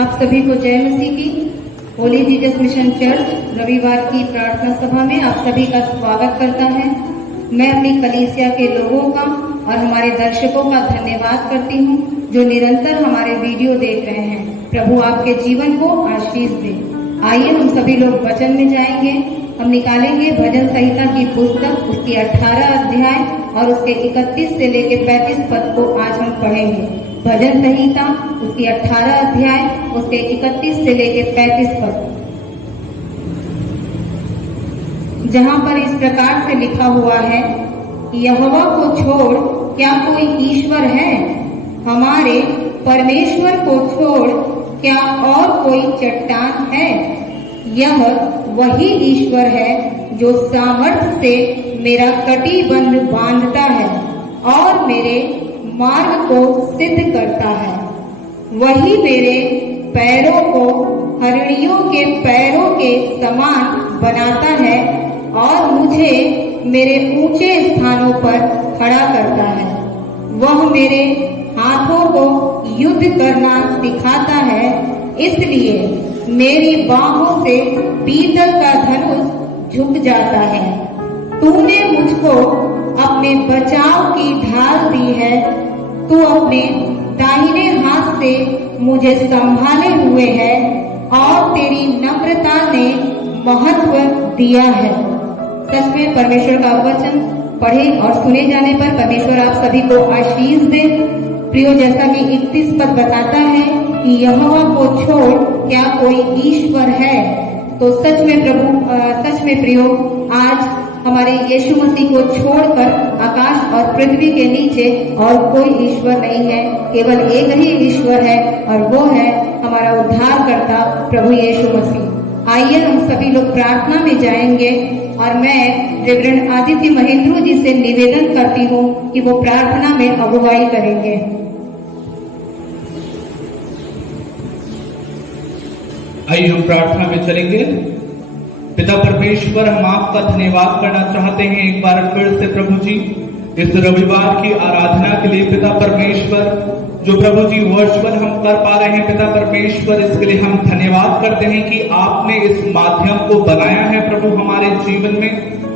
आप सभी को जय मसीह की। होली जीसस मिशन चर्च रविवार की प्रार्थना सभा में आप सभी का स्वागत करता है। मैं अपनी कलीसिया के लोगों का और हमारे दर्शकों का धन्यवाद करती हूँ जो निरंतर हमारे वीडियो देख रहे हैं। प्रभु आपके जीवन को आशीष दे। आइए हम सभी लोग वचन में जाएंगे। हम निकालेंगे भजन संहिता की पुस्तक, उसकी 18 अध्याय और उसके 31 से लेके 35 पद को आज हम पढ़ेंगे। भजन संहिता उसकी 18 अध्याय, उसके 31 से लेके 35 पद, जहाँ पर इस प्रकार से लिखा हुआ है, यहोवा को छोड़ क्या कोई ईश्वर है? हमारे परमेश्वर को छोड़ क्या और कोई चट्टान है? यह वही ईश्वर है जो सामर्थ्य से मेरा कटिबंध बांधता है और मेरे मार्ग को सिद्ध करता है। वही मेरे पैरों को हरिणियों के पैरों के समान बनाता है और मुझे मेरे ऊंचे स्थानों पर खड़ा करता है। वह मेरे हाथों को युद्ध करना सिखाता है, इसलिए मेरी बाहों से पीतल का धनुष झुक जाता है। तूने मुझको अपने बचाव की ढाल दी है। तू अपने दाहिने हाथ से मुझे संभाले हुए है और तेरी नम्रता ने महत्व दिया है। सच में परमेश्वर का वचन पढ़े और सुने जाने पर परमेश्वर आप सभी को आशीष दे। प्रियो, जैसा कि 31 पद बताता है कि यहोवा को छोड़ क्या कोई ईश्वर है, तो सच में प्रियो, आज हमारे यीशु मसीह को छोड़कर आकाश और पृथ्वी के नीचे और कोई ईश्वर नहीं है। केवल एक ही ईश्वर है और वो है हमारा उद्धारकर्ता प्रभु यीशु मसीह। आइए हम सभी लोग प्रार्थना में जाएंगे और मैं रेवरेंड आदित्य महेंद्रू जी से निवेदन करती हूँ कि वो प्रार्थना में अगुवाई करेंगे। आइए हम प्रार्थना में चलेंगे। पिता परमेश्वर, हम आपका धन्यवाद करना चाहते हैं एक बार फिर से प्रभु जी, इस रविवार की आराधना के लिए। पिता परमेश्वर, जो प्रभु जी वर्चुअल हम कर पा रहे हैं, पिता परमेश्वर, इसके लिए हम धन्यवाद करते हैं कि आपने इस माध्यम को बनाया है प्रभु हमारे जीवन में,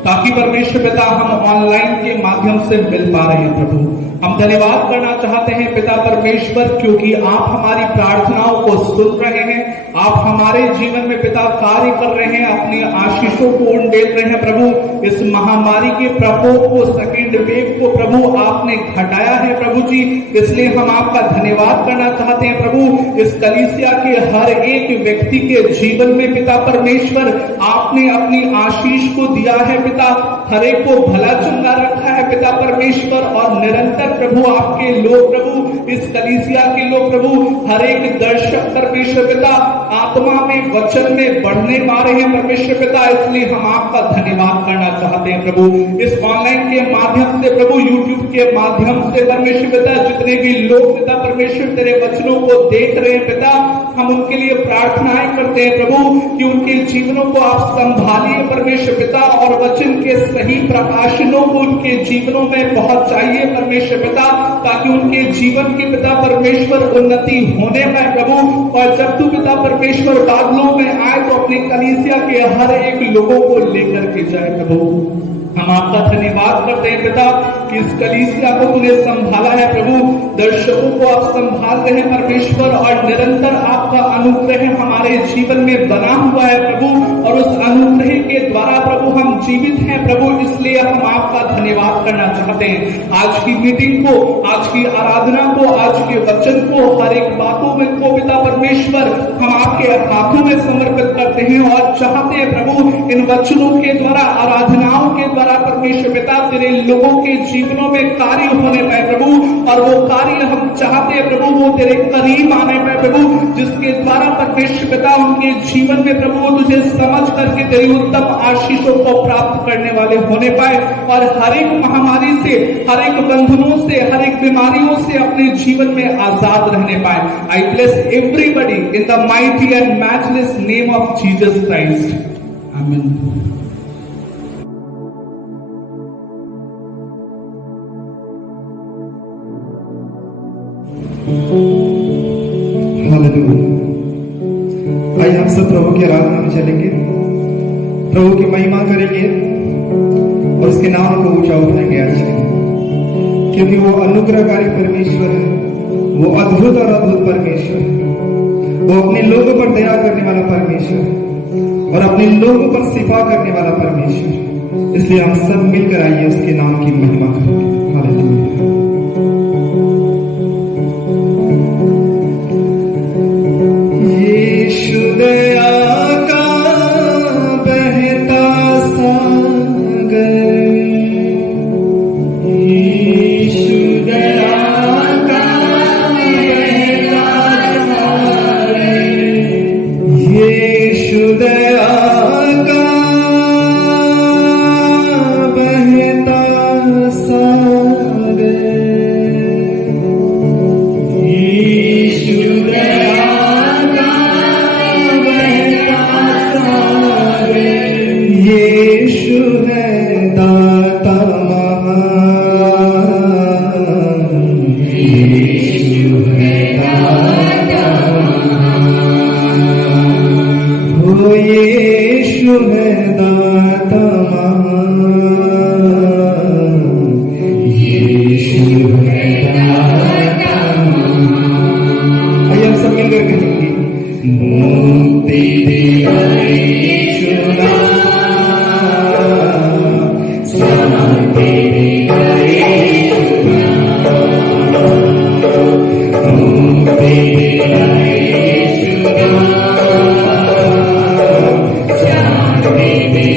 ताकि परमेश्वर पिता हम ऑनलाइन के माध्यम से मिल पा रहे हैं। प्रभु हम धन्यवाद करना चाहते हैं पिता परमेश्वर, क्योंकि आप हमारी प्रार्थनाओं को सुन रहे हैं। आप हमारे जीवन में पिता कार्य कर रहे हैं, अपनी आशीषों को उंडेल रहे हैं। प्रभु इस महामारी के प्रकोप को, सेकेंड वेव को प्रभु आपने घटाया है प्रभु जी, इसलिए हम आपका धन्यवाद करना चाहते हैं प्रभु। इस कलीसिया के हर एक व्यक्ति के जीवन में पिता परमेश्वर आपने अपनी आशीष को दिया है पिता, हर एक को भला चंगा रखा है पिता परमेश्वर। और निरंतर प्रभु आपके लोग, प्रभु इस कलीसिया के लोग, प्रभु हर एक दर्शक परमेश्वर पिता आत्मा में, वचन में बढ़ने पा रहे हैं परमेश्वर पिता, इसलिए हम आपका धन्यवाद करना चाहते हैं प्रभु। इस ऑनलाइन के माध्यम से प्रभु, यूट्यूब के माध्यम से परमेश्वर पिता, जितने भी लोग पिता परमेश्वर तेरे वचनों को देख रहे हैं पिता, हम उनके लिए प्रार्थनाएं करते हैं प्रभु कि उनके जीवनों को आप संभालिए परमेश्वर पिता, और वचन के सही प्रकाशनों को उनके जीवनों में पहुंचाइए परमेश्वर पिता, ताकि उनके जीवन की पिता परमेश्वर उन्नति होने पाए प्रभु। और जब तू पिता परमेश्वर बादलों में आए तो अपनी कलीसिया के हर एक लोगों को लेकर के जाए प्रभु। हम आपका धन्यवाद करते हैं पिता कि इस कलीसिया को तूने संभाला है प्रभु, दर्शकों को आप संभाल रहे हैं परमेश्वर, और निरंतर आपका अनुग्रह हमारे जीवन में बना हुआ है प्रभु, और उस अनुग्रह के द्वारा प्रभु हम जीवित हैं प्रभु, इसलिए हम आपका धन्यवाद करना चाहते हैं। आज की मीटिंग को, आज की आराधना को, आज के वचन को, हर एक बातों में को पिता परमेश्वर हम आपके हाथों में समर्पित करते हैं और चाहते हैं प्रभु इन वचनों के द्वारा, आराधनाओं के द्वारा परमेश्वर पिता तेरे लोगों के जीवनों में कार्य होने पाए प्रभु, और वो कार्य हम चाहते हैं प्रभु वो तेरे करीब आने पाए प्रभु, जिसके द्वारा परमेश्वर पिता उनके जीवन में प्रभु तुझे समझ करके तेरी उत्तम आशीषों को प्राप्त करने वाले होने पाए, और हर एक महामारी से, हर एक बंधनों से, हर एक बीमारियों से अपने जीवन में आजाद रहने पाए। आई bless everybody in the mighty and matchless name of Jesus Christ, आमीन। हालेलुया। सब प्रभु की आराधना में चलेंगे, प्रभु की महिमा करेंगे और उसके नाम को ऊंचा उठाएंगे आज, क्योंकि वो अनुग्रहकारी परमेश्वर है, वो अद्भुत और अद्भुत परमेश्वर है, वो अपने लोगों पर दया करने वाला परमेश्वर है और अपने लोगों पर शिफा करने वाला परमेश्वर है। इसलिए हम सब मिलकर आइए उसके नाम की महिमा करेंगे। हालेलुया। यीशु दया का बहता सागर, यीशु दया का बहता सागर, यीशु दया का बहता सागर, यीशु दया का बहता सागर, यीशु है दाता महान, यीशु है दाता महान, वो यीशु है दाता महान, यीशु है दाता महान। आइए हम सब मिलकर कहेंगे, मुक्ति देता यीशु नाम, शांति देता यीशु नाम, मुक्ति देता यीशु नाम, शांति देता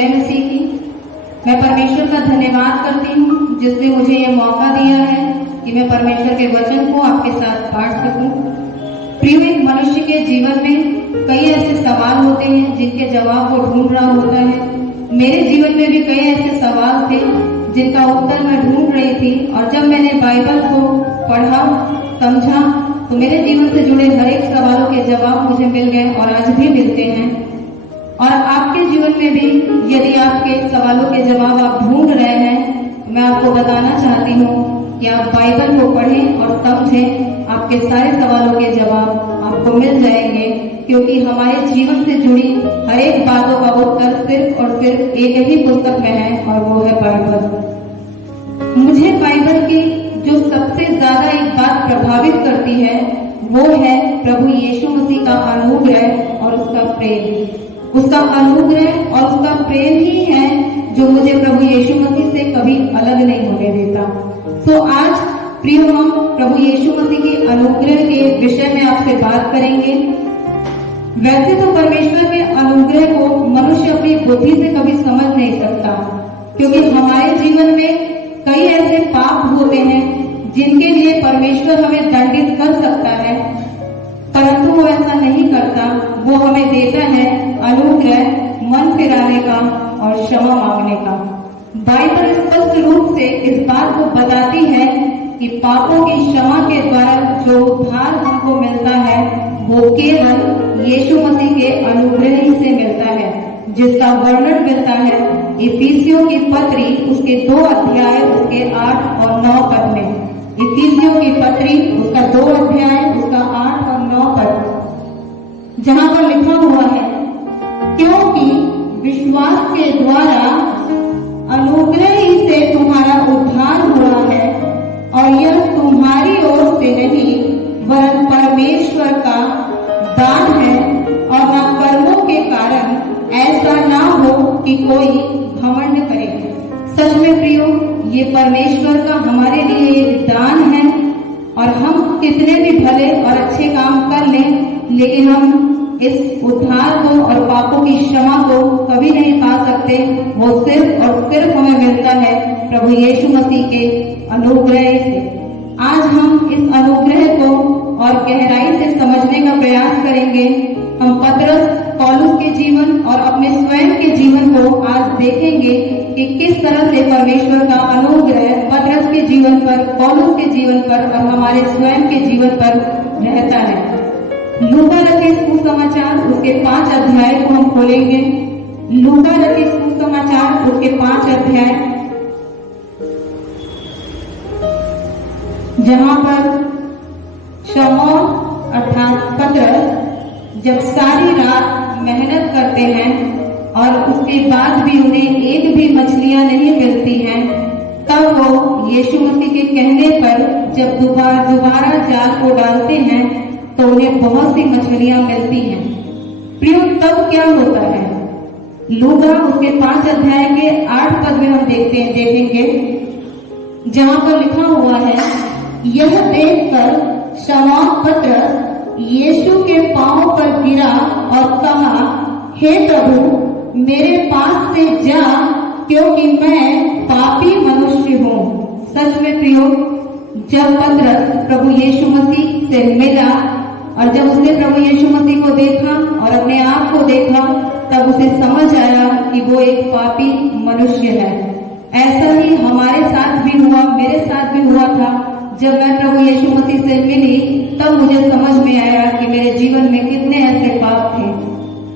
जय मसीह की। मैं परमेश्वर का धन्यवाद करती हूँ जिसने मुझे यह मौका दिया है कि मैं परमेश्वर के वचन को आपके साथ बांट सकूं। प्रिय, एक मनुष्य के जीवन में कई ऐसे सवाल होते हैं जिनके जवाब वो ढूंढ रहा होता है। मेरे जीवन में भी कई ऐसे सवाल थे जिनका उत्तर मैं ढूंढ रही थी, और जब मैंने बाइबल को पढ़ा, समझा, तो मेरे जीवन से जुड़े हर एक सवालों के जवाब मुझे मिल गए और आज भी मिलते हैं। और आपके जीवन में भी यदि आपके सवालों के जवाब आप ढूंढ रहे हैं, तो मैं आपको बताना चाहती हूँ कि आप बाइबल को पढ़ें और समझें, आपके सारे सवालों के जवाब आपको मिल जाएंगे, क्योंकि हमारे जीवन से जुड़ी हर एक बातों का उत्तर सिर्फ और सिर्फ एक ही पुस्तक में है, और वो है बाइबल। मुझे बाइबल की जो सबसे ज्यादा एक बात प्रभावित करती है वो है प्रभु यीशु मसीह का अनुग्रह और उसका प्रेम। उसका अनुग्रह और उसका प्रेम ही है जो मुझे प्रभु यीशु मसीह से कभी अलग नहीं होने देता। तो आज प्रिय, हम प्रभु यीशु मसीह के अनुग्रह के विषय में आपसे बात करेंगे। वैसे तो परमेश्वर के अनुग्रह को मनुष्य अपनी बुद्धि से कभी समझ नहीं सकता, क्योंकि हमारे जीवन में कई ऐसे पाप होते हैं जिनके लिए परमेश्वर हमें दंडित कर सकता है, परंतु वो ऐसा नहीं करता। वो हमें देता है अनुग्रह, मन फिराने का और क्षमा मांगने का। बाइबल स्पष्ट रूप से इस बात को बताती है कि पापों की क्षमा के द्वारा जो उद्धार हमको मिलता है वो केवल यीशु मसीह के अनुग्रह ही से मिलता है, जिसका वर्णन मिलता है इफिसियों की पत्री उसके 2 अध्याय उसके 8 और 9 पद में। इफिसियों की पत्री उसका 2 अध्याय उसका 8 और 9 पद, जहां पर लिखा हुआ है, क्योंकि विश्वास के द्वारा अनुग्रह ही से तुम्हारा उद्धार हुआ है, और यह तुम्हारी ओर से नहीं वरन परमेश्वर का दान है, और न कर्मों के कारण, ऐसा ना हो कि कोई घमंड करे। सच में प्रियो, ये परमेश्वर का हमारे लिए एक दान है, और हम कितने भी भले और अच्छे काम कर लें, लेकिन हम इस उद्धार को और पापों की क्षमा को कभी नहीं पा सकते। वो सिर्फ और सिर्फ हमें मिलता है प्रभु यीशु मसीह के अनुग्रह से। आज हम इस अनुग्रह को और गहराई से समझने का प्रयास करेंगे। हम पतरस पौलुस के जीवन और अपने स्वयं के जीवन को आज देखेंगे कि किस तरह से परमेश्वर का अनुग्रह पतरस के जीवन पर, पौलुस के जीवन पर और हमारे स्वयं के जीवन पर रहता है। लूका रचित सुसमाचार उसके 5 अध्याय को हम खोलेंगे। लूका रचित सुसमाचार उसके 5 अध्याय, जहां पर शमौन अर्थात पतरस जब सारी रात मेहनत करते हैं और उसके बाद भी उन्हें एक भी मछलियां नहीं मिलती हैं, तब वो यीशु मसीह के कहने पर जब दोबारा जाल को डालते हैं तो उन्हें बहुत सी मछलियां मिलती हैं। प्रियो, तब क्या होता है? लूका उसके 5 अध्याय के 8 पद में हम देखेंगे, जहां पर लिखा हुआ है, यह देखकर शमौन पतरस यीशु के पांव पर गिरा और कहा, हे प्रभु, मेरे पास से जा, क्योंकि मैं पापी मनुष्य हूँ। सच में प्रियो, जब पतरस प्रभु यीशु मसीह से मिला और जब उसने प्रभु यीशु मसीह को देखा और अपने आप को देखा, तब उसे समझ आया कि वो एक पापी मनुष्य है। ऐसा ही हमारे साथ भी हुआ, मेरे साथ भी हुआ था। जब मैं प्रभु यीशु मसीह से मिली तब मुझे समझ में आया कि मेरे जीवन में कितने ऐसे पाप थे।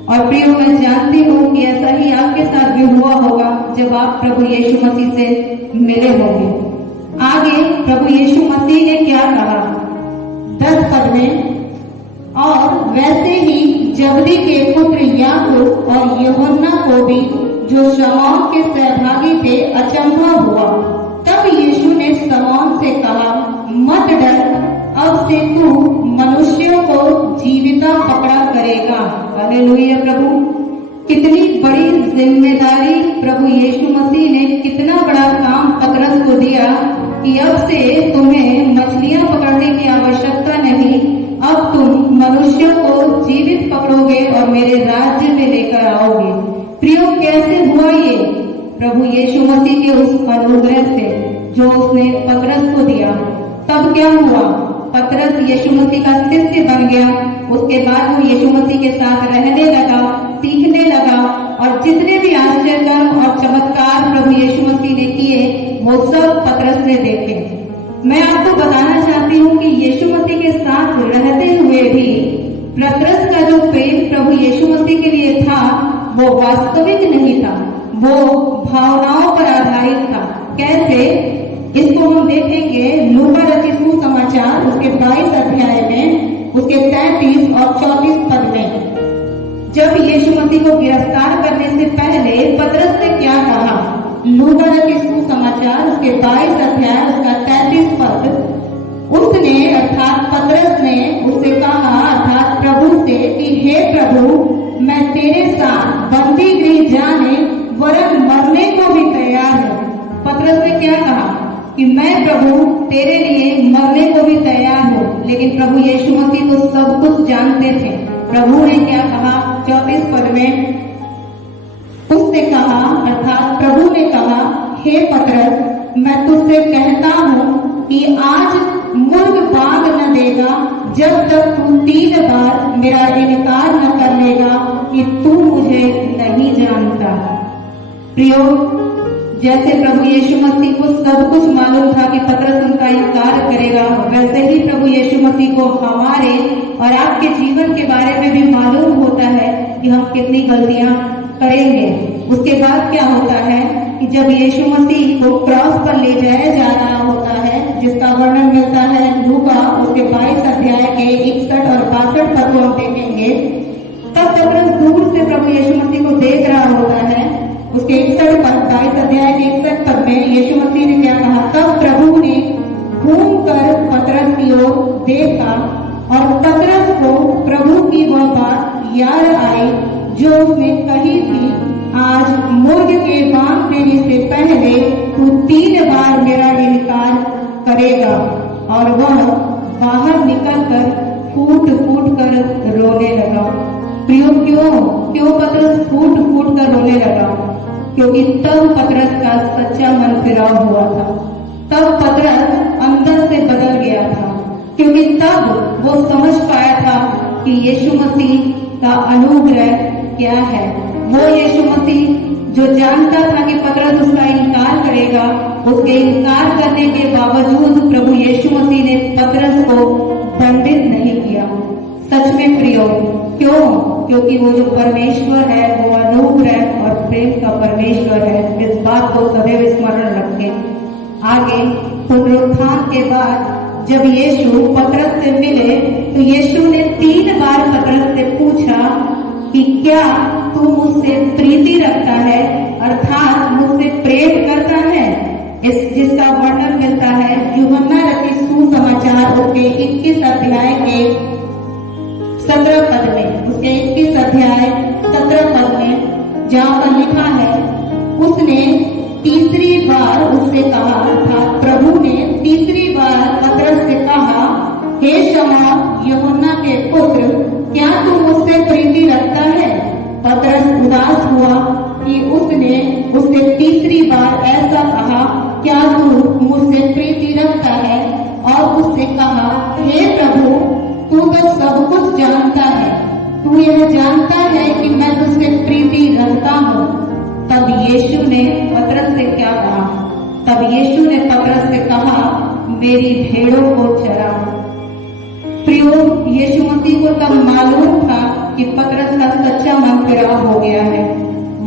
और प्रियो, मैं जानती हूँ कि ऐसा ही आपके साथ भी हुआ होगा जब आप प्रभु यीशु मसीह से मिले होंगे। आगे प्रभु यीशु मसीह ने क्या कहा 10 पद में, और वैसे ही जबदी के पुत्र याकूब और यूहन्ना को भी जो शमौन के सहभागी थे अचंभा हुआ। तब यीशु ने शमौन से कहा, मत डर, अब से तू मनुष्यों को जीविता पकड़ा करेगा। हालेलुया। प्रभु, कितनी बड़ी जिम्मेदारी प्रभु यीशु मसीह ने, कितना बड़ा काम पतरस को दिया कि अब से तुम्हें मछलियां पकड़ने की आवश्यकता नहीं, अब तुम मनुष्यों को जीवित पकड़ोगे और मेरे राज्य में लेकर आओगे। प्रियो, कैसे हुआ ये प्रभु यीशु मसीह के उस अनुग्रह से जो उसने पतरस को दिया, तब क्या हुआ? पतरस यीशु मसीह का शिष्य बन गया। उसके बाद वो यीशु मसीह के साथ रहने लगा, सीखने लगा और जितने भी आश्चर्य कर्म और चमत्कार प्रभु यीशु मसीह ने किए वो सब पतरस ने देखे। मैं आपको बताना चाहती हूँ कि यीशु मसीह के साथ रहते हुए भी पतरस का जो प्रेम प्रभु यीशु मसीह के लिए था वो वास्तविक नहीं था, वो भावनाओं पर आधारित था। कैसे? इसको हम देखेंगे लूका रचित सुसमाचार उसके 22 अध्याय में उसके 33 और 34 पद में। जब यीशु मसीह को गिरफ्तार करने से पहले पतरस ने क्या कहा? लूका रचित सुसमाचार उसके 22 अध्याय उसका 33 पद। उसने अर्थात पतरस ने उससे कहा अर्थात प्रभु से कि हे प्रभु, मैं तेरे साथ बंदी गृह जाने वरन मरने को भी तैयार हूँ। पतरस ने क्या कहा कि मैं प्रभु तेरे लिए मरने को भी तैयार हूँ। लेकिन प्रभु यीशु मसीह तो सब कुछ जानते थे। प्रभु ने क्या कहा? 34 पद में उसने कहा अर्थात प्रभु ने कहा, हे पतरस, मैं तुझसे कहता हूँ कि आज मुर्ग बाग न देगा जब तक तू 3 बार मेरा इनकार न कर लेगा कि तू मुझे नहीं जानता। प्रियो, जैसे प्रभु यीशु मसीह को सब कुछ मालूम था कि पतरस उनका इनकार करेगा, वैसे ही प्रभु यीशु मसीह को हमारे और आपके जीवन के बारे में भी मालूम होता है कि हम कितनी गलतियां करेंगे। उसके बाद क्या होता है कि जब यीशु मसीह को क्रॉस पर ले जाया जा रहा होता है, जिसका वर्णन मिलता है लूका उसके 22 अध्याय के 61 और 62 पद को हम देखेंगे, तब पतरस दूर से प्रभु यीशु मसीह को देख रहा होता है। उसके 61 पद 22 अध्याय के 61 पद में यीशु मसीह ने क्या कहा? तब प्रभु ने घूमकर पतरस की ओर देखा और पतरस को प्रभु की वह बात याद आई जो उसने कही थी, आज मुर्ग के बांग देने से पहले तू 3 बार मेरा इनकार करेगा। और वह बाहर निकलकर फूट फूट कर रोने लगा। प्रियो, क्यों पतरस फूट फूट कर रोने लगा? क्योंकि तब पतरस का सच्चा मन फिराव हुआ था। तब पतरस अंदर से बदल गया था, क्योंकि तब वो समझ पाया था कि यीशु मसीह का अनुग्रह क्या है। वो यीशु मसीह जो जानता था कि पतरस उसका इनकार करेगा, उसके इनकार करने के बावजूद प्रभु यीशु मसीह ने पतरस को दंडित नहीं किया। सच में प्रियो, क्यों? क्योंकि वो जो परमेश्वर है वो अनुग्रह और प्रेम का परमेश्वर है। इस बात को सदैव स्मरण रखें। आगे पुनरुत्थान के बाद जब यीशु पतरस से मिले तो यीशु ने 3 बार पतरस से पूछा कि क्या तू मुझसे प्रीति रखता है, अर्थात मुझसे प्रेम करता है। जिसका वर्णन मिलता है यूहन्ना रचित सुसमाचार उसके 21 अध्याय के 17 पद में। उसके 21 अध्याय 17 पद में जहाँ पर लिखा है, उसने तीसरी बार उससे कहा, अर्थात प्रभु ने तीसरी बार पतरस से कहा, हे शमौन यूहन्ना के पुत्र, क्या तू मुझसे प्रीति रखता है? पतरस उदास हुआ कि उसने उससे तीसरी बार ऐसा कहा, क्या तू मुझसे प्रीति रखता है? और उससे कहा, हे प्रभु, तू तो सब कुछ जानता है, तू यह जानता है कि मैं तुझसे प्रीति रखता हूँ। तब यीशु ने पतरस से क्या कहा? तब यीशु ने पतरस से कहा, मेरी भेड़ों को चरा। प्रियो, यीशु मसीह को तब मालूम था कि पतरस का सच्चा मन फिराव हो गया है।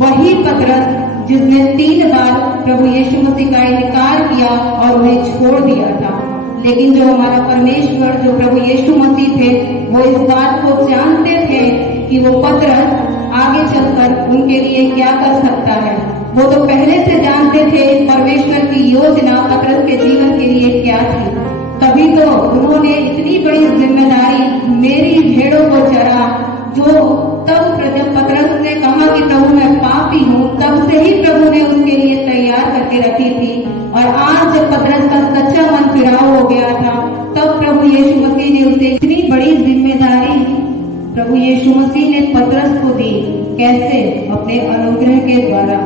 वही पतरस जिसने 3 बार प्रभु यीशु मसीह का इनकार किया और उन्हें छोड़ दिया था। लेकिन जो हमारा परमेश्वर, जो प्रभु यीशु मसीह थे, वो इस बात को जानते थे कि वो पतरस आगे चलकर उनके लिए क्या कर सकता है। वो तो पहले से जानते थे परमेश्वर की योजना पतरस के जीवन के लिए क्या थी। तभी तो उन्होंने इतनी बड़ी जिम्मेदारी, मेरी भेड़ों को चरा, जो तब जब पतरस ने कहा कि प्रभु मैं पापी हूँ, तब से ही प्रभु ने उसके लिए तैयार करके रखी थी। और आज जब पतरस का सच्चा मन फिराव हो गया था, तब प्रभु यीशु मसीह ने उसे इतनी बड़ी जिम्मेदारी प्रभु यीशु मसीह ने पतरस को दी। कैसे? अपने अनुग्रह के द्वारा।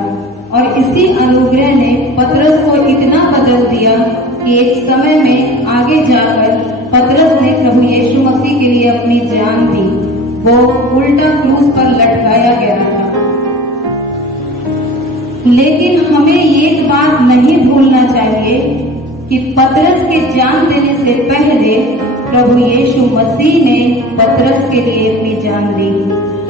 इसी अनुग्रह ने पतरस को इतना बदल दिया कि एक समय में आगे जाकर पतरस ने प्रभु यीशु मसीह के लिए अपनी जान दी। वो उल्टा क्रूस पर लटकाया गया था। लेकिन हमें एक बात नहीं भूलना चाहिए कि पतरस के जान देने से पहले प्रभु यीशु मसीह ने पतरस के लिए अपनी जान दी।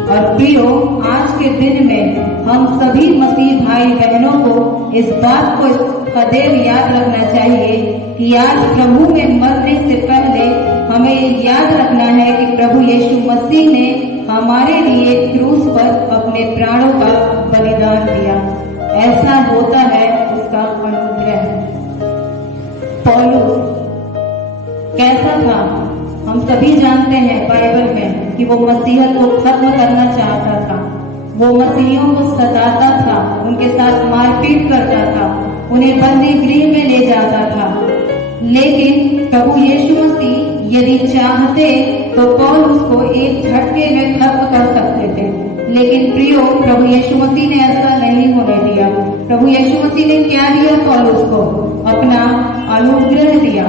और प्रियो, आज के दिन में हम सभी मसीह भाई बहनों को इस बात को सदैव याद रखना चाहिए कि आज प्रभु में मरने से पहले हमें याद रखना है कि प्रभु यीशु मसीह ने हमारे लिए क्रूस पर अपने प्राणों का बलिदान दिया। ऐसा होता है उसका अनुग्रह। पौलुस कैसा था हम सभी जानते हैं बाइबल में कि वो मसीहत को खत्म करना चाहता था। वो मसीहियों को सताता था, उनके साथ मारपीट करता था, उन्हें बंदी गृह में ले जाता था। लेकिन प्रभु यीशु मसीह यदि चाहते तो पौलुस को एक झटके में खत्म कर सकते थे। लेकिन प्रियो, प्रभु यीशु मसीह ने ऐसा नहीं होने दिया। प्रभु यीशु मसीह ने क्या दिया पौलुस को? अपना अनुग्रह दिया।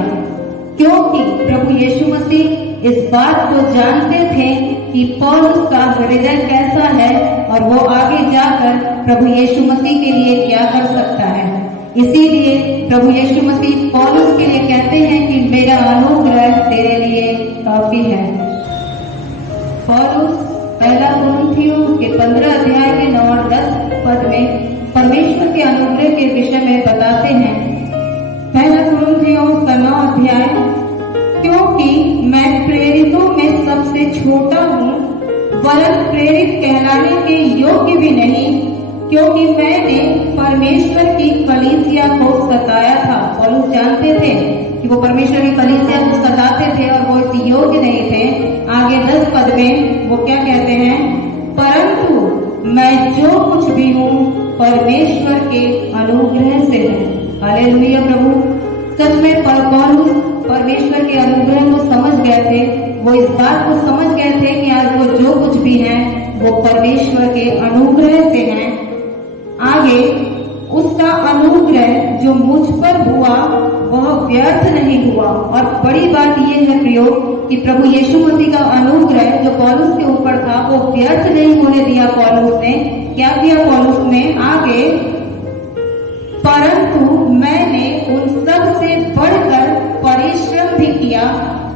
क्योंकि प्रभु यीशु मसीह इस बात को जानते थे कि पौलुस का हृदय कैसा है और वो आगे जाकर प्रभु यीशु मसीह के लिए क्या कर सकता है। इसीलिए प्रभु यीशु मसीह पौलुस के लिए कहते हैं कि मेरा अनुग्रह तेरे लिए काफी है। पौलुस पहला कुरिन्थियों के 15 अध्याय के 9 और 10 पद में परमेश्वर के अनुग्रह के विषय में बताते हैं। पहला कुरिन्थियों का 9 अध्याय, क्योंकि मैं प्रेरितों में सबसे छोटा हूँ, वरन प्रेरित कहलाने के योग्य भी नहीं, क्योंकि मैंने परमेश्वर की कलीसिया को सताया था। पौलुस जानते थे कि वो परमेश्वर की कलीसिया को सताते थे और वो इस योग्य नहीं थे। आगे 10 पद में वो क्या कहते हैं? परंतु मैं जो कुछ भी हूँ परमेश्वर के अनुग्रह से हूँ। हालेलुया प्रभु। सच में पौलुस परमेश्वर के अनुग्रह को समझ गए थे। वो इस बात को समझ गए थे कि आज वो जो कुछ भी है वो परमेश्वर के अनुग्रह से है। आगे उसका अनुग्रह जो मुझ पर हुआ वह व्यर्थ नहीं हुआ। और बड़ी बात यह है प्रियो कि प्रभु यीशु मसीह का अनुग्रह जो पौलुस के ऊपर था वो व्यर्थ नहीं होने दिया। पौलुस ने क्या किया? पौलुस ने आगे, परंतु मैंने उन सब से बढ़कर परिश्रम भी किया,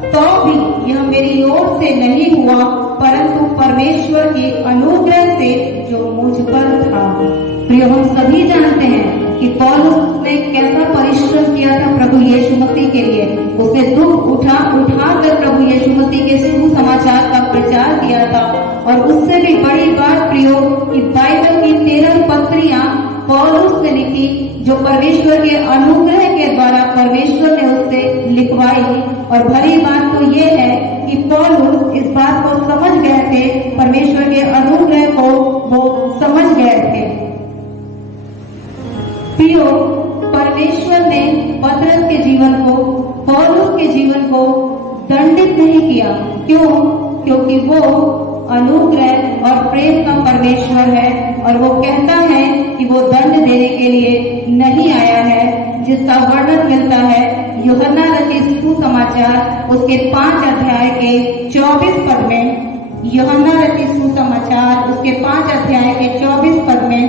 तो भी यह मेरी ओर से नहीं हुआ, परंतु परमेश्वर के अनुग्रह से जो मुझ पर था। प्रिय, हम सभी जानते हैं कि पौलुस ने कैसा परिश्रम किया था प्रभु यीशु मसीह के लिए। उसने दुख उठा कर प्रभु यीशु मसीह के सुसमाचार का प्रचार किया था। और उससे भी बड़ी बात प्रियो कि बाइबल की 13 पत्रियां पौलुस ने लिखी जो परमेश्वर के अनुग्रह के द्वारा परमेश्वर ने उससे लिखवाई। और भली बात तो ये है कि पौलुस इस बात को समझ गए थे, परमेश्वर के अनुग्रह को वो समझ गए थे। प्रियो, परमेश्वर ने पतरस के जीवन को, पौलुस के जीवन को दंडित नहीं किया। क्यों? क्योंकि वो अनुग्रह और प्रेम का परमेश्वर है और वो कहता है कि वो दंड देने के लिए नहीं आया है, जिसका वर्णन मिलता है यूहन्ना रचित सुसमाचार उसके 5 अध्याय के 24 पद में। यूहन्ना रचित सुसमाचार उसके 5 अध्याय के 24 पद में,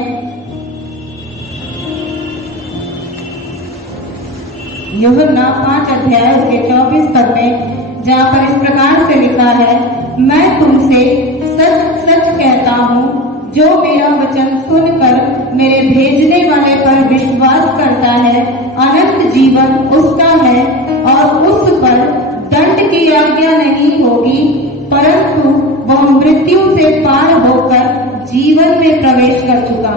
यूहन्ना 5 अध्याय उसके 24 पद में, जहाँ पर इस प्रकार से लिखा है, मैं तुमसे सच सच कहता हूँ, जो मेरा वचन सुनकर मेरे भेजने वाले पर विश्वास करता है, अनंत जीवन उसका है और उस पर दंड की आज्ञा नहीं होगी, परंतु वह मृत्यु से पार होकर जीवन में प्रवेश कर चुका।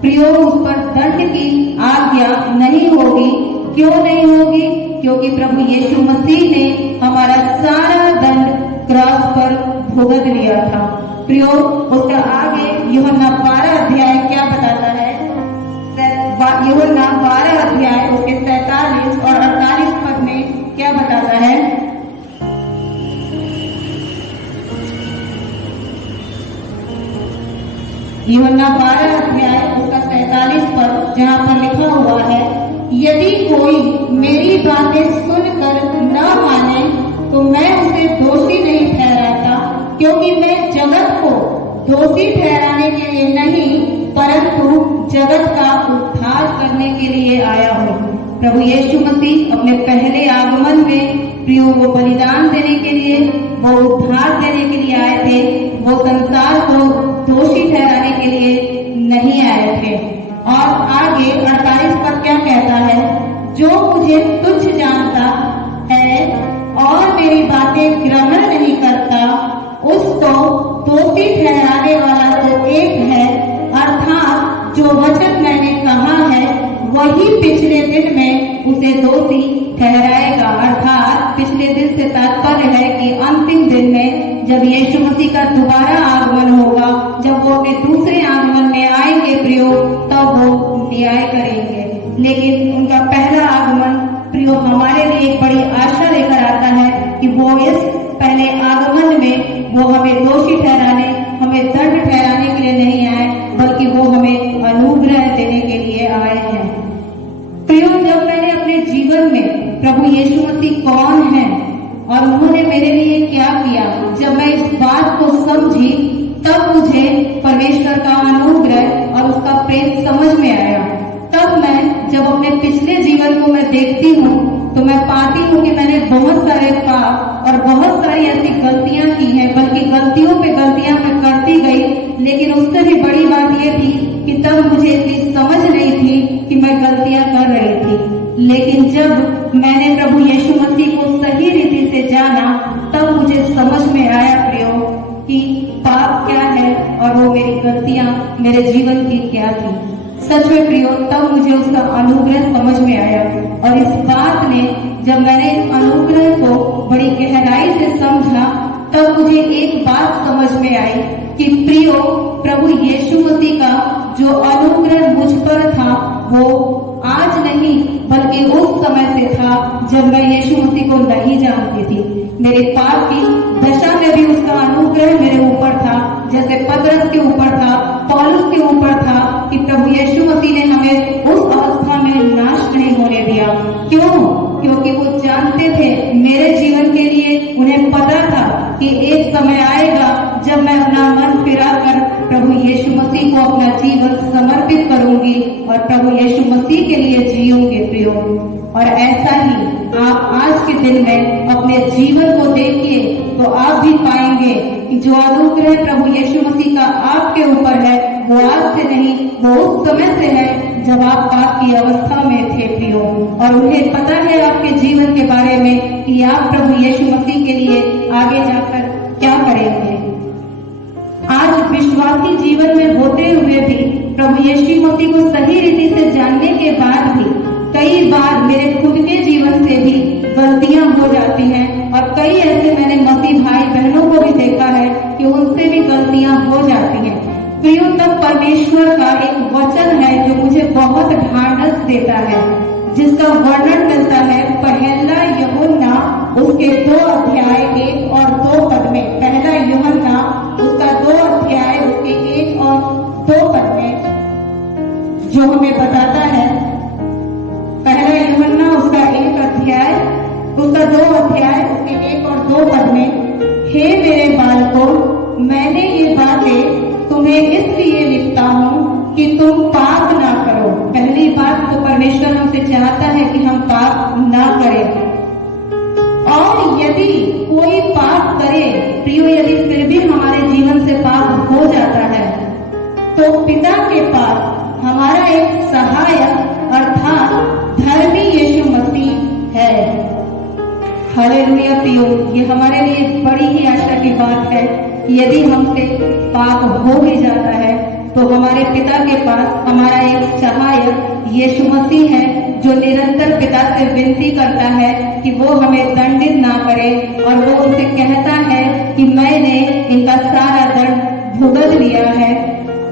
प्रियो, उस पर दंड की आज्ञा नहीं होगी। क्यों नहीं होगी? क्योंकि प्रभु यीशु मसीह ने हमारा सारा दंड क्रॉस पर भुगत लिया था। प्रियो, उसका आगे यूहन्ना 12 अध्याय क्या बताता है? यूहन्ना 12 अध्याय उसके 47 और 48 पद में क्या बताता है? यूहन्ना 12 अध्याय उसका 47 पर जहाँ पर लिखा हुआ है, यदि कोई मेरी बातें सुनकर न माने तो मैं उसे दोषी नहीं ठहराता, क्योंकि मैं जगत को दोषी ठहराने के लिए नहीं परंतु जगत का उद्धार करने के लिए आया हूँ। प्रभु यीशु मसीह अपने पहले आगमन में प्रियो वो बलिदान देने के लिए, वो उद्धार देने के लिए आए थे। वो संसार को दोषी ठहराने के लिए नहीं आए थे। और आगे 48 पर क्या कहता है, जो मुझे तुच्छ जानता है और मेरी बातें ग्रहण नहीं करता, उसको दोषी ठहराने वाला तो एक है, अर्थात जो वचन मैंने कहा है वही पिछले दिन में उसे दोषी ठहराएगा। अर्थात पिछले दिन से तात्पर्य है कि अंतिम दिन में जब यीशु मसीह का दोबारा आगमन होगा, जब वो अपने दूसरे आगमन में आएंगे प्रियो, तब वो न्याय करेंगे। लेकिन उनका पहला आगमन प्रियो हमारे लिए एक बड़ी आशा लेकर आता है कि वो इस पहले आगमन में वो हमें दोषी ठहराने, हमें दंड ठहराने के लिए नहीं आए, बल्कि वो हमें अनुग्रह देने के लिए आए हैं। प्रियो, जब मैंने अपने जीवन में प्रभु यीशु मसीह कौन है और उन्होंने मेरे लिए क्या किया, जब मैं इस बात को समझी, तब मुझे परमेश्वर का अनुग्रह और उसका प्रेम समझ में आया। तब मैं जब अपने पिछले जीवन को मैं देखती हूँ तो मैं पाती हूँ कि मैंने बहुत सारे पाप और बहुत सारी ऐसी गलतियां की हैं, बल्कि गलतियों पे गलतियां मैं करती गई। लेकिन उससे भी बड़ी बात यह थी कि तब मुझे इतनी समझ नहीं थी कि मैं गलतियां कर रही थी। लेकिन जब मैंने प्रभु यीशु मसीह को सही रीति से जाना, तब मुझे समझ में आया प्रियो कि पाप क्या है और वो मेरी गलतियां मेरे जीवन की क्या थी। सच में प्रियो, तब मुझे उसका अनुग्रह समझ में आया। और इस बात ने, जब मैंने इस अनुग्रह को बड़ी गहराई से समझा, तब मुझे एक बात समझ में आई कि प्रियो, प्रभु यीशु मसीह का जो अनुग्रह मुझ पर था वो आज नहीं बल्कि उस समय से था जब मैं यीशु मसीह को नहीं जानती थी। मेरे पाप की दशा में भी उसका अनुग्रह मेरे ऊपर था, जैसे पतरस के ऊपर था, पौलुस के ऊपर था, कि प्रभु यीशु मसीह ने हमें उस अवस्था में नाश नहीं होने दिया। क्यों? क्योंकि वो जानते थे मेरे जीवन के लिए, उन्हें पता था कि एक समय आएगा जब मैं अपना मन फिराकर प्रभु यीशु मसीह को अपना जीवन समर्पित करूंगी और प्रभु यीशु मसीह के लिए जीऊंगी प्रियो। और ऐसा ही आप आज के दिन में अपने जीवन को देखिए तो आप भी पाएंगे कि जो अनुग्रह प्रभु यीशु मसीह का आपके ऊपर है वो आज से नहीं, वो उस समय से है जब आप पाप की अवस्था में थे प्रियो। और उन्हें पता है आपके जीवन के बारे में कि आप प्रभु यीशु मसीह के लिए आगे जाकर क्या करेंगे। आज विश्वासी जीवन में होते हुए भी, प्रभु यीशु मसीह को सही रीति से जानने के बाद भी कई बार मेरे खुद के जीवन से भी गलतियां हो जाती हैं। और कई ऐसे मैंने मसीह भाई बहनों को भी देखा है कि उनसे भी गलतियां हो जाती हैं प्रियो। तब परमेश्वर का एक वचन है जो मुझे बहुत ढांढस देता है, जिसका वर्णन मिलता है पहला यूहन्ना उसके 2 अध्याय 1 और 2 पद में। पहला यूहन्ना उसका 2 अध्याय उसके 1 और 2 पद में जो हमें बताता है, पहला यूहन्ना उसका 1 अध्याय उसका 2 अध्याय उसके 1 और 2 पद में, हे मेरे बालकों, मैंने ये बातें तुम्हें इसलिए लिखता हूँ कि तुम पाप ना करो। पहली बात तो परमेश्वर हमसे चाहता है कि हम पाप ना करें। और यदि कोई पाप करे प्रियो, यदि फिर भी हमारे जीवन से पाप हो जाता है, तो पिता के पास हमारा एक सहायक अर्थात धर्मी यीशु मसीह है। हालेलुया प्रियो, ये हमारे लिए बड़ी ही आशा की बात है। यदि हमसे पाप हो भी जाता है तो हमारे पिता के पास हमारा एक सहायक यीशु मसीह है, जो निरंतर पिता से विनती करता है कि वो हमें दंडित ना करे। और वो उनसे कहता है कि मैंने इनका सारा दंड भुगत लिया है,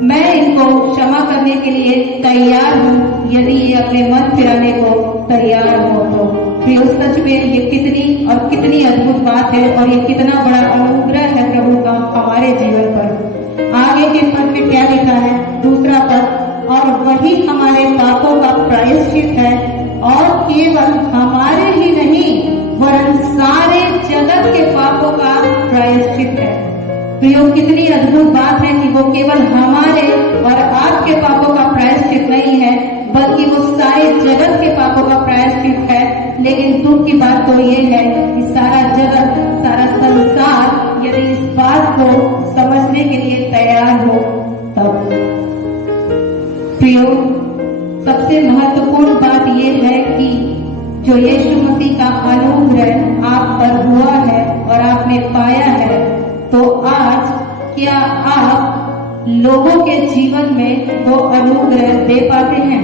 मैं इनको क्षमा करने के लिए तैयार हूँ, यदि ये अपने मन फिराने को तैयार हो तो। प्रियो, सच में ये कितनी और कितनी अद्भुत बात है और ये कितना बड़ा अनुग्रह है प्रभु का हमारे जीवन पर। आगे के पद में क्या लिखा है, दूसरा पद, और वही हमारे प्रायश्चित है, और केवल हमारे ही नहीं वरन सारे जगत के पापों का प्रायश्चित है। प्रियो, कितनी अद्भुत बात है कि वो केवल हमारे और आपके पापों का प्रायश्चित नहीं है, बल्कि वो सारे जगत के पापों का प्रायश्चित है। लेकिन दुख की बात तो ये है कि सारा जगत, सारा संसार यदि इस बात को समझने के लिए तैयार हो तब। प्रियो, सबसे महत्वपूर्ण बात ये है कि जो यीशु मसीह का अनुग्रह आप पर हुआ है और आपने पाया है, तो आज क्या आप लोगों के जीवन में वो अनुग्रह दे पाते हैं?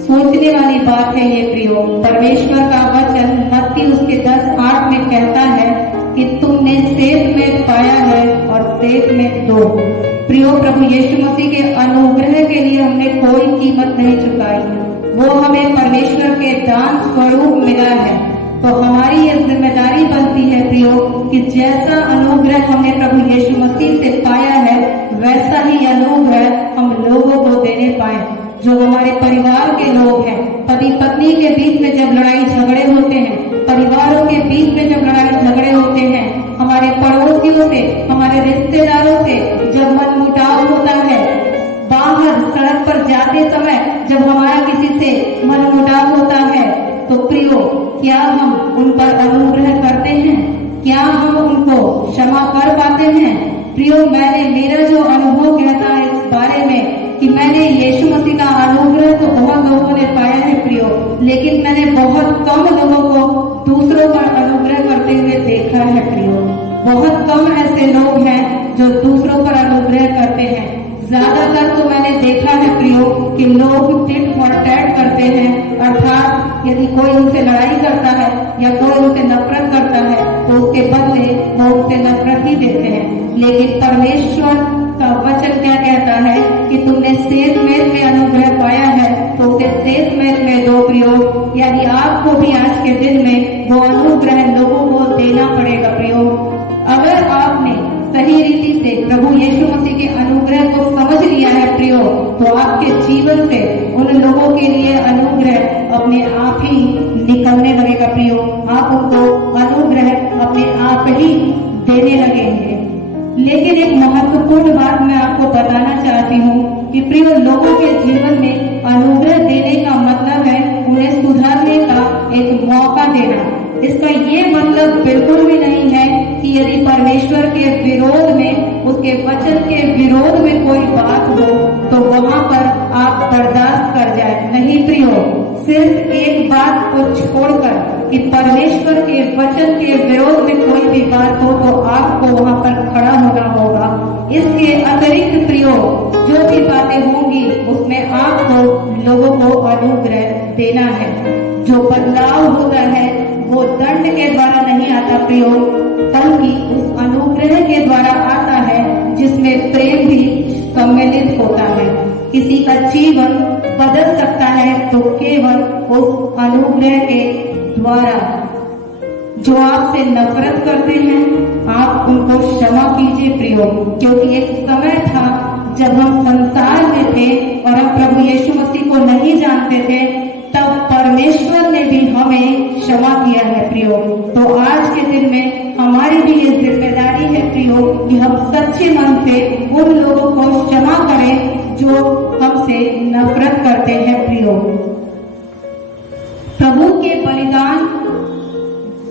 सोचने वाली बात है ये प्रियो। परमेश्वर का वचन मत्ती उसके 10:8 में कहता है कि तुमने सेब में पाया है और सेब में दो। प्रियो, प्रभु यीशु मसीह के अनुग्रह के लिए हमने कोई कीमत नहीं चुकाई, वो हमें परमेश्वर के दान स्वरूप मिला है। तो हमारी ये जिम्मेदारी बनती है प्रियो कि जैसा अनुग्रह हमने प्रभु यीशु मसीह से पाया है, वैसा ही अनुग्रह हम लोगों को देने पाए। जो हमारे परिवार के लोग हैं, पति पत्नी के बीच में जब लड़ाई झगड़े होते हैं, परिवारों के बीच में जब लड़ाई झगड़े होते हैं, हमारे पड़ोसियों से, हमारे रिश्तेदारों से जब मनमुटाव होता है, बाहर सड़क पर जाते समय जब हमारा किसी से मनमुटाव होता है, तो प्रियो, क्या हम उन पर अनुग्रह करते हैं? क्या हम उनको क्षमा कर पाते हैं? प्रियो, मेरा जो अनुभव कहता है इस बारे में कि मैंने यीशु मसीह का अनुग्रह तो बहुत लोगों ने पाया है प्रियो, लेकिन मैंने बहुत कम लोगों को दूसरों पर अनुग्रह करते हुए देखा है प्रियो। बहुत कम ऐसे लोग हैं जो दूसरों पर अनुग्रह करते हैं। ज्यादातर तो मैंने देखा है प्रियो कि लोग टिट फॉर टैट करते हैं, अर्थात यदि कोई उनसे लड़ाई करता है या कोई उनसे नफरत करता है तो उसके बदले वो उनसे नफरत ही देते हैं। लेकिन परमेश्वर का वचन क्या कहता है कि तुमने सेतमेत में अनुग्रह पाया है तो उसे सेतमेत में दो प्रियो। यानी आपको भी आज के दिन में वो अनुग्रह लोगों को देना पड़ेगा प्रियो। अगर आपने सही रीति से प्रभु यीशु मसीह के अनुग्रह को समझ लिया है प्रियो, तो आपके जीवन से उन लोगों के लिए अनुग्रह अपने आप ही निकलने लगेगा प्रियो। आप उनको अनुग्रह अपने आप ही देने लगेंगे। लेकिन एक महत्वपूर्ण बात मैं आपको बताना चाहती हूँ कि प्रियो, लोगों के जीवन में अनुग्रह देने का मतलब है उन्हें सुधारने का एक मौका देना। इसका ये मतलब बिल्कुल भी नहीं है कि यदि परमेश्वर के विरोध में, उसके वचन के विरोध में कोई बात हो तो वहां पर आप बर्दाश्त कर जाए। नहीं प्रियो, सिर्फ एक बात को छोड़कर कि परमेश्वर के वचन के विरोध में कोई भी बात हो तो आपको वहां पर खड़ा होना होगा। इसके अतिरिक्त प्रियो, जो भी बातें होंगी उसमें आपको लोगों को अनुग्रह देना है। जो बदलाव होता है वो दंड के द्वारा नहीं आता प्रियो, बल्कि उस अनुग्रह के द्वारा आता है जिसमें प्रेम भी सम्मिलित होता है। किसी का जीवन बदल सकता है तो केवल उस अनुग्रह के द्वारा। जो आपसे नफरत करते हैं आप उनको क्षमा कीजिए प्रियो, क्योंकि एक समय था जब हम संसार में थे और हम प्रभु यीशु मसीह को नहीं जानते थे, तब परमेश्वर ने भी हमें क्षमा किया है प्रियो। तो आज के दिन में हमारी भी ये जिम्मेदारी है प्रियो कि हम सच्चे मन से उन लोगों को क्षमा करें जो हमसे नफरत करते हैं प्रियो।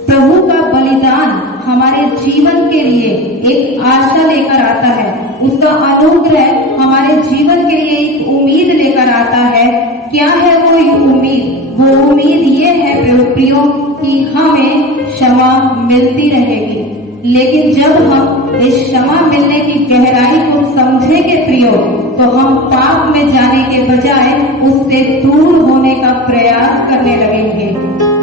प्रभु का बलिदान हमारे जीवन के लिए एक आशा लेकर आता है। उसका अनुग्रह हमारे जीवन के लिए एक उम्मीद लेकर आता है। क्या है वो उम्मीद? वो उम्मीद ये है प्रियो कि हमें क्षमा मिलती रहेगी। लेकिन जब हम इस क्षमा मिलने की गहराई को समझेंगे प्रियो, तो हम पाप में जाने के बजाय उससे दूर होने का प्रयास करने लगेंगे।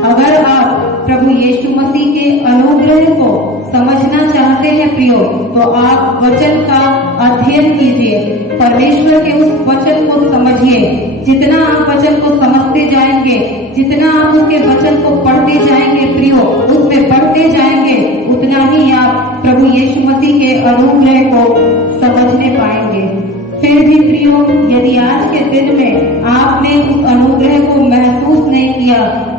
अगर आप प्रभु यीशु मसीह के अनुग्रह को समझना चाहते हैं प्रियो, तो आप वचन का अध्ययन कीजिए, परमेश्वर के उस वचन को समझिए। जितना आप वचन को समझते जाएंगे, जितना आप उसके वचन को पढ़ते जाएंगे प्रियो, उसमें बढ़ते जाएंगे, उतना ही आप प्रभु यीशु मसीह के अनुग्रह को समझने पाएंगे। फिर भी प्रियो, यदि आज के दिन में आपने उस अनुग्रह को महसूस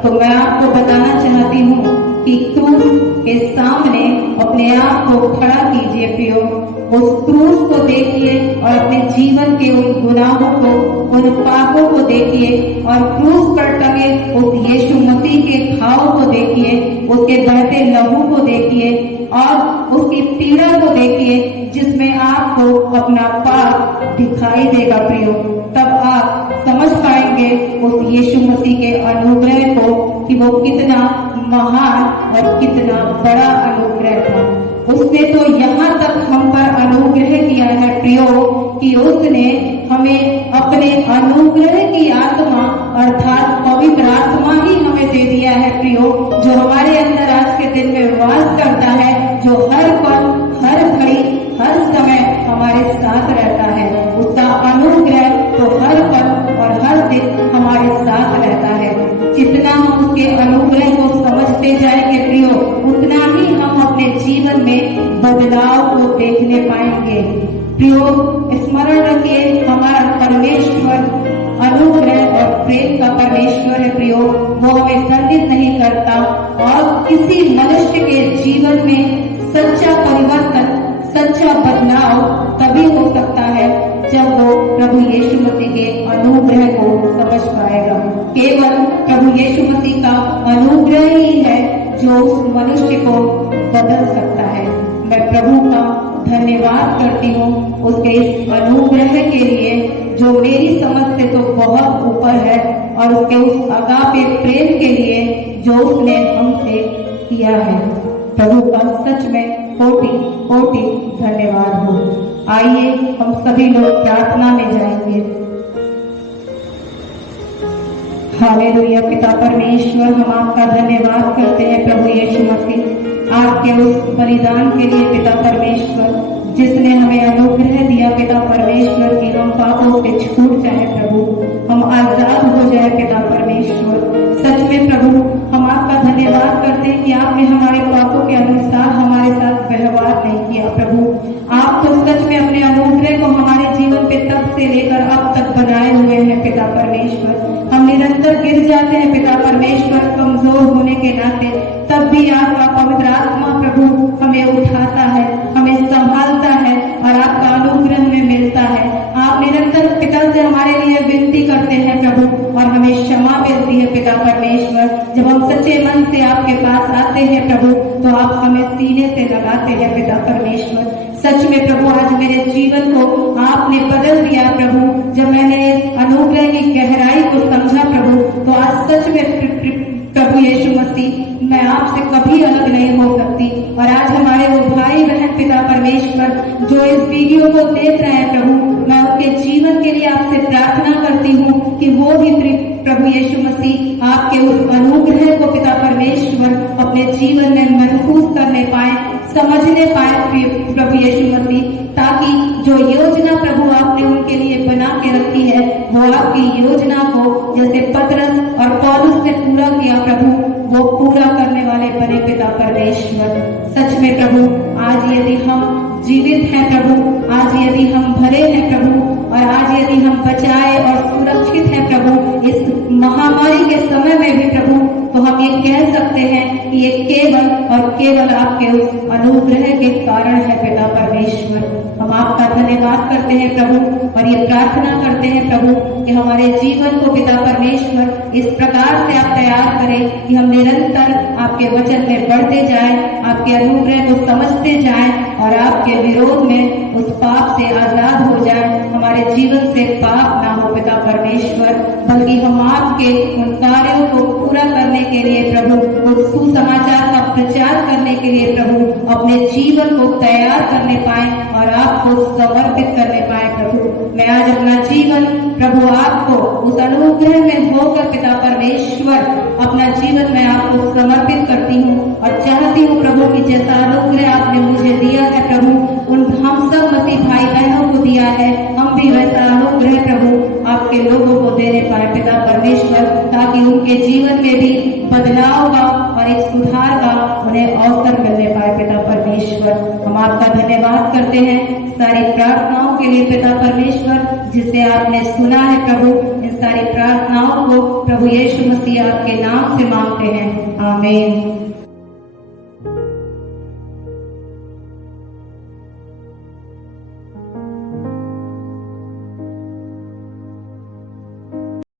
तो मैं आपको बताना चाहती हूँ कि क्रूस के सामने अपने आप को खड़ा कीजिए प्रियो। उस क्रूस को देखिए और अपने जीवन के उन गुनाहों को, उन पापों को देखिए और क्रूस पर टंगे उस यीशु मसीह के घाव को देखिए, उसके बहते लहू को देखिए और उसकी पीड़ा को देखिए, जिसमें आपको अपना पाप दिखाई देगा प्रियो। तब आप समझ पाएंगे उस यीशु मसीह के अनुग्रह को कि वो कितना महान और कितना बड़ा अनुग्रह था। उसने तो यहाँ तक हम पर अनुग्रह किया है प्रियो कि उसने हमें अपने अनुग्रह की आत्मा अर्थात पवित्र आत्मा ही हमें दे दिया है प्रियो, जो हमारे अंदर आज के दिन में वास करता है, जो हर पल, हर घड़ी, हर समय हमारे साथ रहता है। उसका अनुग्रह तो हर पल और हर दिन हमारे साथ रहता है। जितना हम उसके अनुग्रह को समझते जाएंगे प्रियो, उतना ही हम अपने जीवन में बदलाव को देखने पाएंगे प्रियो। स्मरण रखिए, हमारा परमेश्वर अनुग्रह और प्रेम का परमेश्वर है प्रियो। वो हमें दंडित नहीं करता और किसी मनुष्य के जीवन में सच्चा परिवर्तन, सच्चा बदलाव तभी हो सकता है जब वो प्रभु यीशु मसीह के अनुग्रह को समझ पाएगा। केवल प्रभु यीशु मसीह का अनुग्रह ही है जो उस मनुष्य को बदल सकता है। मैं प्रभु का धन्यवाद करती हूँ उसके इस अनुग्रह के लिए जो मेरी समझ से तो बहुत ऊपर है, और उसके उस अगापे प्रेम के लिए जो उसने हमसे किया है। प्रभु का सच में कोटि कोटि धन्यवाद हो। आइए हम सभी लोग प्रार्थना में जाएंगे। हालेलुया। पिता परमेश्वर, हम आपका धन्यवाद करते हैं प्रभु यीशु मसीह, आपके उस बलिदान के लिए पिता परमेश्वर, जिसने हमें अनुग्रह दिया पिता परमेश्वर कि हम पापों से छूट जाए प्रभु, हम आजाद हो जाए पिता परमेश्वर। सच में प्रभु हम आपका धन्यवाद करते हैं कि आपने हमारे पापों के अनुसार हमारे साथ व्यवहार नहीं किया प्रभु। आप तो सच में अपने अनुग्रह को हमारे जीवन पे तब से लेकर अब तक बनाए हुए हैं पिता परमेश्वर। हम निरंतर गिर जाते हैं पिता परमेश्वर कमजोर होने के नाते, तब भी आपका पवित्र आत्मा प्रभु हमें उठाता है, हमें संभालता है और आपका अनुग्रह हमें मिलता है। आप निरंतर पिता से हमारे लिए विनती करते हैं प्रभु और हमें क्षमा मिलती है पिता परमेश्वर। जब हम सच्चे मन से आपके पास आते हैं प्रभु तो आप हमें सीने से लगाते हैं पिता परमेश्वर। सच में प्रभु आज मेरे जीवन को आपने बदल दिया प्रभु। जब मैंने इस अनुग्रह की गहराई को समझा प्रभु तो आज सच में प्रभु यीशु मसीह मैं आपसे कभी अलग नहीं हो सकती। और आज हमारे वो भाई बहन पिता परमेश्वर जो इस वीडियो को देख रहे हैं प्रभु, मैं उनके जीवन के लिए आपसे प्रार्थना करती हूँ कि वो भी प्रभु यीशु मसीह आपके उस अनुग्रह को पिता परमेश्वर अपने जीवन में महसूस करने पाए, समझने पाए प्रभु यीशु मसीह, ताकि जो योजना प्रभु आपने उनके लिए बना के रखी है वो आपकी योजना को जैसे पतरस और पौलुस ने पूरा किया प्रभु, वो पूरा करने वाले बने पिता परमेश्वर। सच में प्रभु आज यदि हम जीवित हैं प्रभु, आज यदि हम भले हैं प्रभु, और आज यदि हम बचाए और सुरक्षित हैं प्रभु इस महामारी के समय में भी प्रभु, तो हम ये कह सकते हैं कि ये केवल और केवल आपके उस अनुग्रह के कारण है पिता परमेश्वर। हम आपका धन्यवाद करते हैं प्रभु और ये प्रार्थना करते हैं प्रभु कि हमारे जीवन को पिता परमेश्वर इस प्रकार से आप तैयार करें कि हम निरंतर आपके वचन में बढ़ते जाएं, आपके अनुग्रह को समझते जाएं और आपके विरोध में उस पाप से आजाद हो जाएं। हमारे जीवन से पाप ना हो पिता परमेश्वर, बल्कि हम आपके उन कार्यों को पूरा करने के लिए प्रभु, उस सुसमाचार का प्रचार करने के लिए प्रभु अपने जीवन को तैयार करने पाए और आपको समर्पित करने पाए प्रभु। मैं आज अपना जीवन प्रभु आपको उस अनुग्रह में होकर पिता परमेश्वर अपना जीवन मैं आपको समर्पित करती हूँ और चाहती हूँ प्रभु कि जैसा अनुग्रह आपने मुझे दिया है प्रभु, उन हम सब मसीह भाई बहनों को दिया है, हम भी वैसा अनुग्रह प्रभु आपके लोगों को देने पाए पिता परमेश्वर, ताकि उनके जीवन में भी बदलाव का और एक सुधार का उन्हें अवसर मिलने पाए पिता परमेश्वर। हम आपका धन्यवाद करते हैं सारी प्रार्थनाओं के लिए पिता परमेश्वर जिसे आपने सुना है प्रभु। इन सारी प्रार्थनाओं को प्रभु यीशु मसीह आपके नाम से मांगते हैं, आमीन।